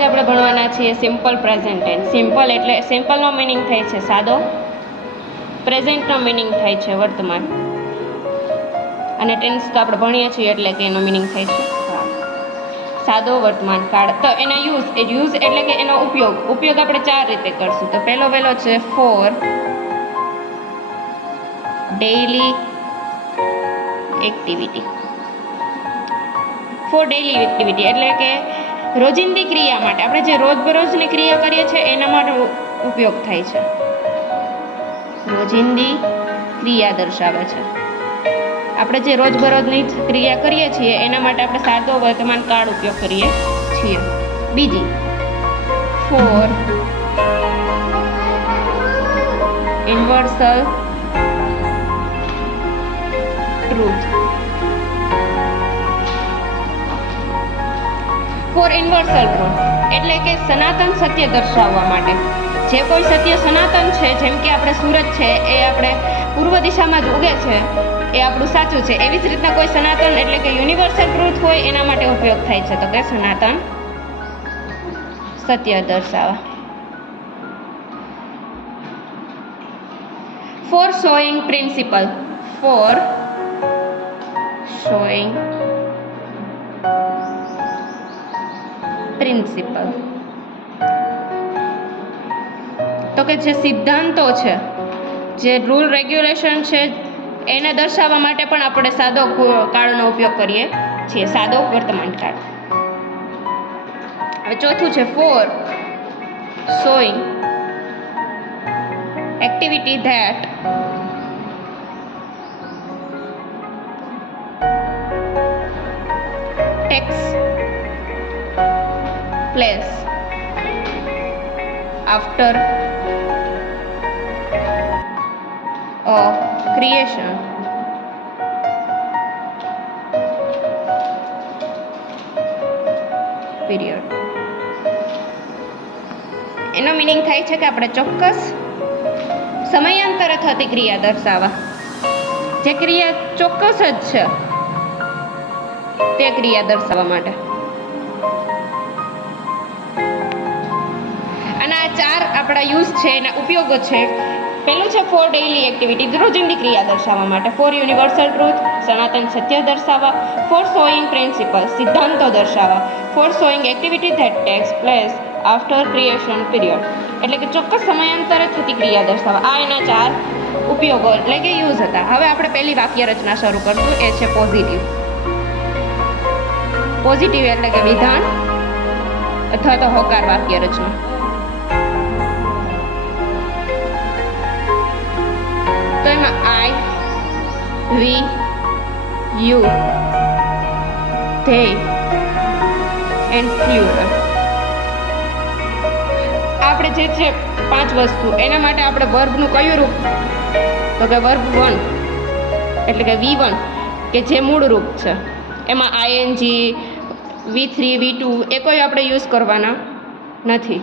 આજે આપણે ભણવાના છીએ સિમ્પલ પ્રેઝન્ટ ટેન્સ. સિમ્પલ એટલે સિમ્પલનો મિનિંગ થાય છે સાદો, પ્રેઝન્ટનો મિનિંગ થાય છે વર્તમાન, અને ટેન્સ તો આપણે ભણીએ છીએ એટલે કે એનો મિનિંગ થાય છે સાદો વર્તમાન કાળ. તો એના યુઝ એટલે કે એનો ઉપયોગ આપણે 4 રીતે કરશું. તો પહેલો છે for daily activity. For daily activity એટલે કે રોજિંદી ક્રિયા માટે, આપણે જે રોજબરોજની ક્રિયા કરીએ છીએ એના માટે ઉપયોગ થાય છે. રોજિંદી ક્રિયા દર્શાવે છે. આપણે જે રોજબરોજની ક્રિયા કરીએ છીએ એના માટે આપણે સાદો વર્તમાન કાળ ઉપયોગ કરીએ છીએ. બીજી for universal truth. For universal truth એટલે કે સનાતન સત્ય દર્શાવવા માટે. જે કોઈ સત્ય સનાતન છે, જેમ કે આપણે સૂરજ છે એ આપણે પૂર્વ દિશામાં જ ઉગે છે, એ આપણું સાચું છે. એવી જ રીતના કોઈ સનાતન એટલે કે યુનિવર્સલ ટ્રુથ હોય એના માટે ઉપયોગ થાય છે. તો કે સનાતન સત્ય દર્શાવવા. For showing principle. For showing principle તો કે જે સિદ્ધાંતો છે, જે રૂલ રેગ્યુલેશન છે, એને દર્શાવવા માટે પણ આપણે સાદો કાળનો ઉપયોગ કરીએ છીએ, સાદો વર્તમાન કાળ. હવે ચોથું છે for showing activity that takes place after a creation period. એનો મિનિંગ થાય છે કે આપણે ચોક્કસ સમયાંતરે થતી ક્રિયા દર્શાવવા. જે ક્રિયા ચોક્કસ જ છે તે ક્રિયા દર્શાવવા માટે. અને આ 4 આપણા યુઝ છે, એના ઉપયોગો છે. પહેલું છે ફોર ડેઇલી એક્ટિવિટી, રોજિંદી ક્રિયા દર્શાવવા માટે. ફોર યુનિવર્સલ ટ્રુથ, સનાતન સત્ય દર્શાવવા. ફોર શોઈંગ પ્રિન્સિપલ, સિદ્ધાંતો દર્શાવવા. For showing activity that takes place after creation period એટલે કે ચોક્કસ સમયાંતરે થતી ક્રિયા દર્શાવવા. આ એના 4 ઉપયોગો એટલે કે યુઝ હતા. હવે આપણે પહેલી વાક્ય રચના શરૂ કરશું, એ છે પોઝિટિવ. પોઝિટિવ એટલે કે વિધાન અથવા તો હોકાર વાક્ય રચના. તો એમાં આઈ, વી, યુ, ધે એન્ડ પ્લ્યુરલ. આપણે જે છે 5 વસ્તુ, એના માટે આપણે વર્બનું કયું રૂપ? તો કે વર્બ 1 એટલે કે V1 કે જે મૂળ રૂપ છે. એમાં આઈએનજી, V3, V2 એ કોઈ આપણે યુઝ કરવાના નથી.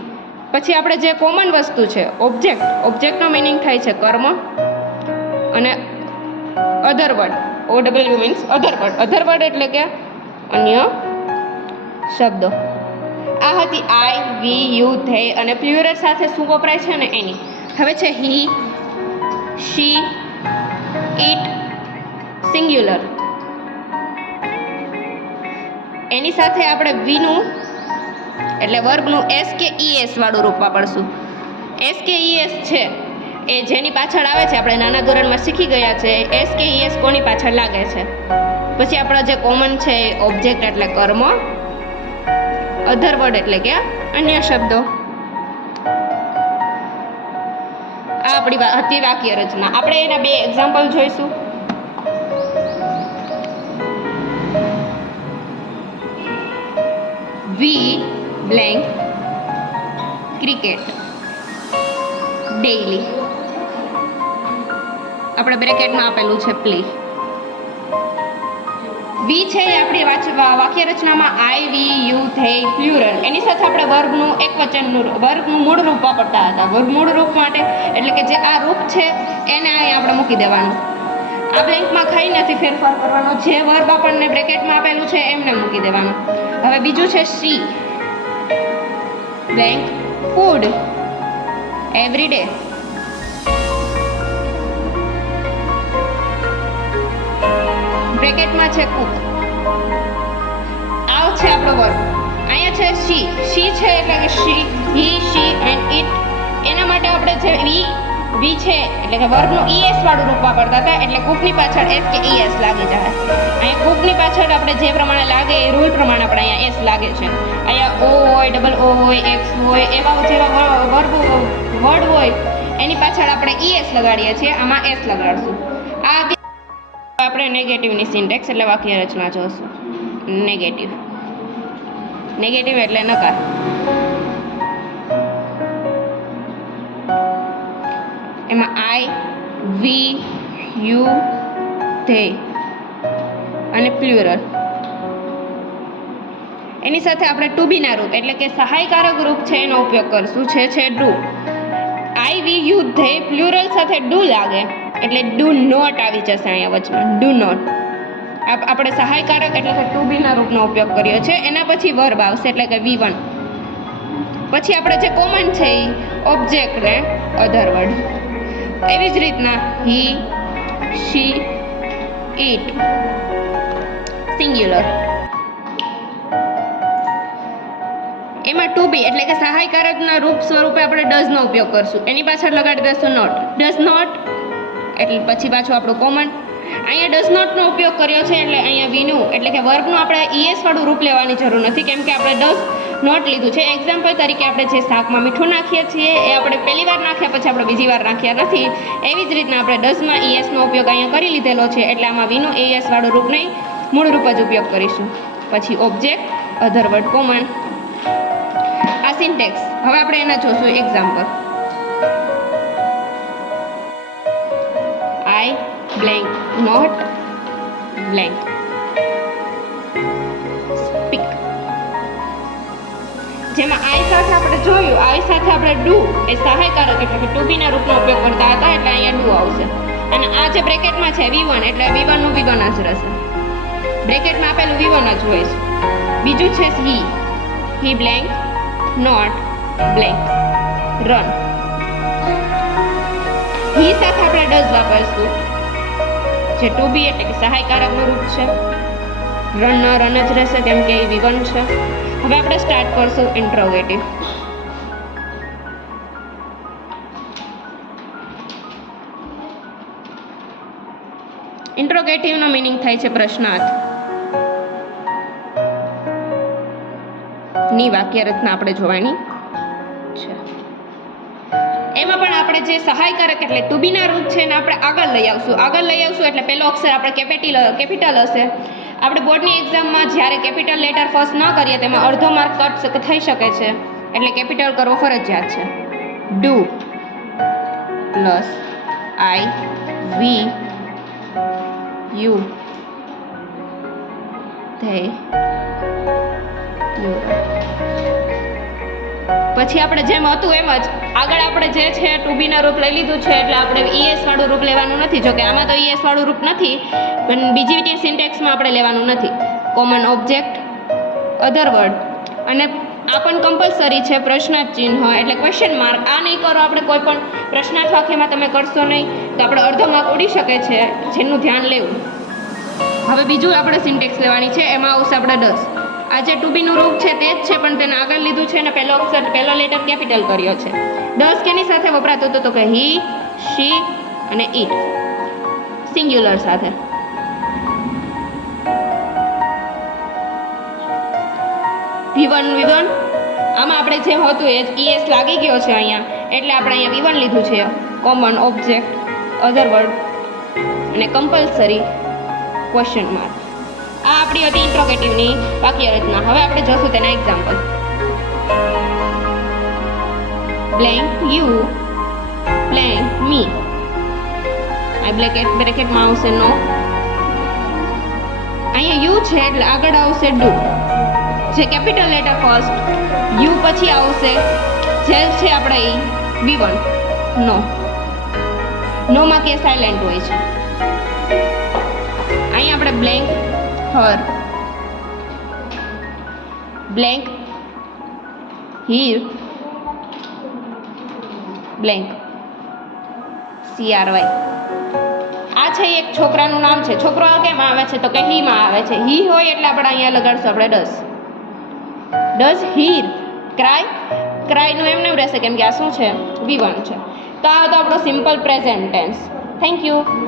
પછી આપણે જે કોમન વસ્તુ છે ઓબ્જેક્ટનો મિનિંગ થાય છે કર્મ, અને અધર વર્ડ, OW મીન્સ અધર વર્ડ એટલે કે અન્ય શબ્દો. આ હતી આઈ, વી, યુ, ધે અને પ્લ્યુરલ સાથે શું વપરાય છે ને એની. હવે છે હી, શી, ઇટ, સિંગ્યુલર. એની સાથે આપણે વીનું એટલે વર્બનું એસ કે ઈએસ વાળું રૂપ વાપરશું. એસ કે ઈએસ છે એ જેની પાછળ આવે છે, આપણે નાના ધોરણમાં શીખી ગયા છે. એસ કે ઈએસ કોની પાછળ લાગે છે? પછી આપણો જે કોમન છે ઓબ્જેક્ટ એટલે કર્મ, અધર વર્ડ એટલે કે અન્ય શબ્દો. આ આપણી હતી વાક્ય રચના. આપણે એના 2 એક્ઝામ્પલ જોઈશું. વી બ્લેન્ક ક્રિકેટ ડેઇલી. આપણે બ્રેકેટમાં આપેલું છે પ્લે. વી છે એ આપણી વાક્ય રચનામાં આઈ, વી, યુ, ધે, પ્લ્યુરલ. એની સાથે આપણે વર્ગનું વર્ગનું મૂળ રૂપ વાપરતા હતા. વર્ગ મૂળ રૂપ માટે એટલે કે જે આ રૂપ છે એને અહીં આપણે મૂકી દેવાનું. આ બ્લેન્કમાં કંઈ નથી ફેરફાર કરવાનો. જે વર્બ આપણને બ્રેકેટમાં આપેલું છે એમને મૂકી દેવાનું. હવે બીજું છે C. Blank food every day. બ્રેકેટમાં છે કુક. આ છે આપણો વર્બ. અહીંયા છે શી. શી છે એટલે કે શી, હી, શી એન્ડ ઇટ. એના માટે આપણે જે વી છે એટલે કે વર્બનું es વાળું રૂપ વાપરતા હતા, એટલે કુકની પાછળ s કે es લાગી જાય. અહીંયા કુકની પાછળ આપણે જે પ્રમાણે લાગે એ રૂલ પ્રમાણે આપણે અહીંયા s લાગે છે. અહીંયા ઓ હોય, ડબલ ઓ હોય, એક્સ હોય, એવા જેવા વર્ડ હોય એની પાછળ આપણે es લગાડીએ છીએ. આમાં s લગાડશું. આ આપણે નેગેટિવની સિન્ટેક્સ એટલે વાક્ય રચના જોશું. નેગેટિવ. નેગેટિવ એટલે નકાર. એમાં આઈ, વી, યુ, ધે અને પ્લ્યુરલ. એની સાથે આપણે ટુ બીના રૂપ એટલે કે સહાયકારક રૂપ છે એનો ઉપયોગ કરશું. છે do. I, we, you, they plural સાથે ડુ લાગે એટલે ડુ નોટ આવી જશે અહીંયા વચમાં. Do not. આપણે સહાયકારક એટલે કે ટુ બીના રૂપનો ઉપયોગ કર્યો છે. એના પછી વર્બ આવશે એટલે કે વી1. પછી આપણે જે કોમન છે એ ઓબ્જેક્ટ ને અધર વર્ડ. એવી જ રીતના હી, શી, ઇટ સિંગ્યુલર. એમાં ટુ બી એટલે કે સહાયકારકના રૂપ સ્વરૂપે આપણે ડઝનો ઉપયોગ કરશું. એની પાછળ લગાડી દઈશું નોટ. ડઝ નોટ એટલે પછી પાછું આપણું કોમન. અહીંયા ડઝ નોટનો ઉપયોગ કર્યો છે એટલે અહીંયા વીનું એટલે કે વર્બનું આપણે es વાળું રૂપ લેવાની જરૂર નથી, કેમ કે આપણે ડઝ નોટ લીધું છે. એક્ઝામ્પલ તરીકે આપણે જે શાકમાં મીઠું નાખીએ છીએ એ આપણે પહેલી વાર નાખ્યા પછી આપણે બીજી વાર નાખ્યા નથી. એવી જ રીતના આપણે ડઝમાં esનો ઉપયોગ અહીંયા કરી લીધેલો છે એટલે આમાં વીનું es વાળું રૂપ નહીં, મૂળ રૂપ જ ઉપયોગ કરીશું. પછી ઓબ્જેક્ટ, અધર વર્ડ, કોમન. આ સિન્ટેક્સ. હવે આપણે એના જોશું example. I blank not blank speak. જેમાં આઈ સાથે આપણે જોયું, આઈ સાથે આપણે ડુ એ સહાયકારક એટલે કે ટુ બીના રૂપનો ઉપયોગ કરતા હતા એટલે અહીંયા ડુ આવશે. અને આ જે બ્રેકેટમાં છે વી1 એટલે વી1નું વી1 જ રહેશે. બ્રેકેટમાં આપેલું વી1 જ હોય છે. બીજું છે હી. હી બ્લેન્ક નોટ બ્લેન્ક રન. હી સાથે આપણે ડઝ વાપરશું જે ટુ બી એટલે કે સહાયકારકનું રૂપ છે. રન જ રહેશે કેમ કે એ વી1 છે. હવે આપણે સ્ટાર્ટ કરશું ઇન્ટ્રોગેટિવ. ઇન્ટ્રોગેટિવનો મિનિંગ થાય છે પ્રશ્નાર્થ. ની વાક્ય રચના આપણે જોવાની છે. એમાં પણ આપણે જે સહાયકારક એટલે ટુ બીના રૂપ છે એને આપણે આગળ લઈ આવશું એટલે પહેલો અક્ષર આપણે કેપિટલ હશે. આપણે બોર્ડની એક્ઝામમાં જ્યારે કેપિટલ લેટર ફર્સ્ટ ન કરીએ તેમાં અડધો માર્ક કટ થઈ શકે છે એટલે કેપિટલ કરવો ફરજિયાત છે. Do plus I, we, you, they, પછી આપણે જેમ હતું એમ જ આગળ આપણે જે છે ટુ બીના રૂપ લઈ લીધું છે એટલે આપણે es વાળું રૂપ લેવાનું નથી. જોકે આમાં તો es વાળું રૂપ નથી પણ બીજી સિન્ટેક્સમાં આપણે લેવાનું નથી. કોમન ઓબ્જેક્ટ, અધર વર્ડ અને આ પણ કમ્પલસરી છે પ્રશ્નાર્થ ચિહ્ન એટલે ક્વેશ્ચન માર્ક. આ નહીં કરો આપણે કોઈ પણ પ્રશ્નાર્થ વાક્યમાં તમે કરશો નહીં તો આપણે અડધો માર્ક ઉડી શકે છે, જેનું ધ્યાન લેવું. હવે બીજું આપણે સિન્ટેક્સ લેવાની છે. એમાં આવશે આપણે ડઝ. આ જે ટુ બીનું રૂપ છે તે જ છે પણ તેને આગળ લીધું છે અને પહેલો લેટર કેપિટલ કર્યો છે. ડઝ કેની સાથે વપરાતો હતો તો કે હી, શી અને ઇટ સિંગ્યુલર સાથે. વી1 આમાં આપણે જે હતું એ es લાગી ગયો છે અહીંયા એટલે આપણે અહીંયા વી1 લીધું છે. કોમન ઓબ્જેક્ટ, અધર વર્ડ અને કમ્પલસરી ક્વેશ્ચન માર્ક. આ આપણી હતી ઇન્ટ્રોગેટિવની વાક્ય રચના. હવે આપણે જોશું તેના એક્ઝામ્પલ. બ્લેન્ક યુ બ્લેન્ક મી. આ બ્રેકેટમાં આવશે નો. અહીંયા યુ છે એટલે આગળ આવશે ડુ જે કેપિટલ લેટર ફર્સ્ટ, યુ પછી આવશે જે છે આપણે વી1 નો. નોમાં કે સાયલેન્ટ હોય છે. અહીંયા આપણે બ્લેન્ક હર, બ્લેન્ક હીર બ્લેન્ક CRY. આ છે એક છોકરાનું નામ છે. છોકરો કેમ આવે છે તો કે હીમાં આવે છે. હી હોય એટલે આપણે અહીંયા લગાડશું આપણે ડઝ હીર ક્રાય. ક્રાયનું એમને રહેશે કેમ કે આ શું છે V1 છે. તો આ હતો આપણો simple present tense. Thank you.